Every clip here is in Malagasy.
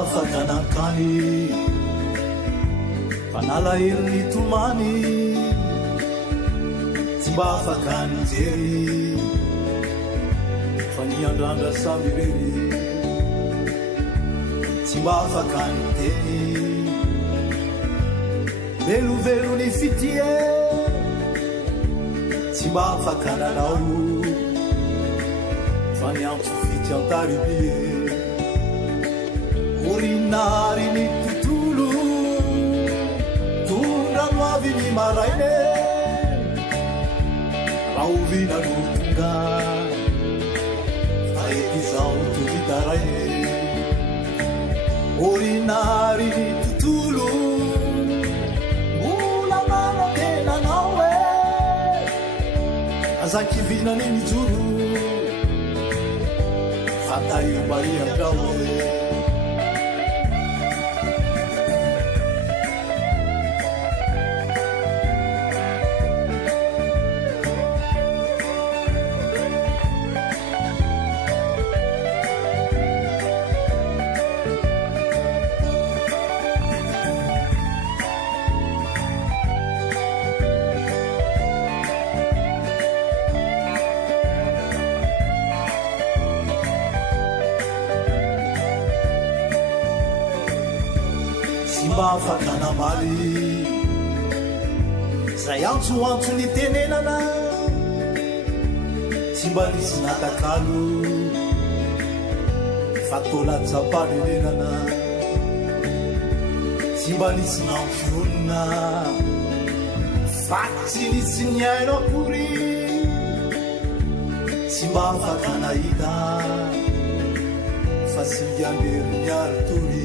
afakanankany fanalahelo ny tomany tsy mba afakany jery fa ny andrandra samy rery tsy mba afakany teny velovelo ny fitie tsy mba afakananao fa ny antso fity antaribie orinary ny tontolo tondrano avy ny maraine raha ovina no tonga fa ety zao tovitaraine orinary ny tontolo mbola manatenanao e azakivinany mijoro fa taiombaiandrao e mba afakanamaly zay antsoantso ny tenenana tsy mba nisy natakalo fa tolatsapalelelana tsy mba nisy nampionina fa tsy nisy ny aino akory tsy mba afakanahita fa sy miambery miary tory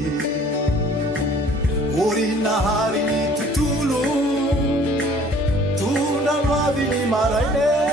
orinahary ny tontolo tondrano avy ny maraine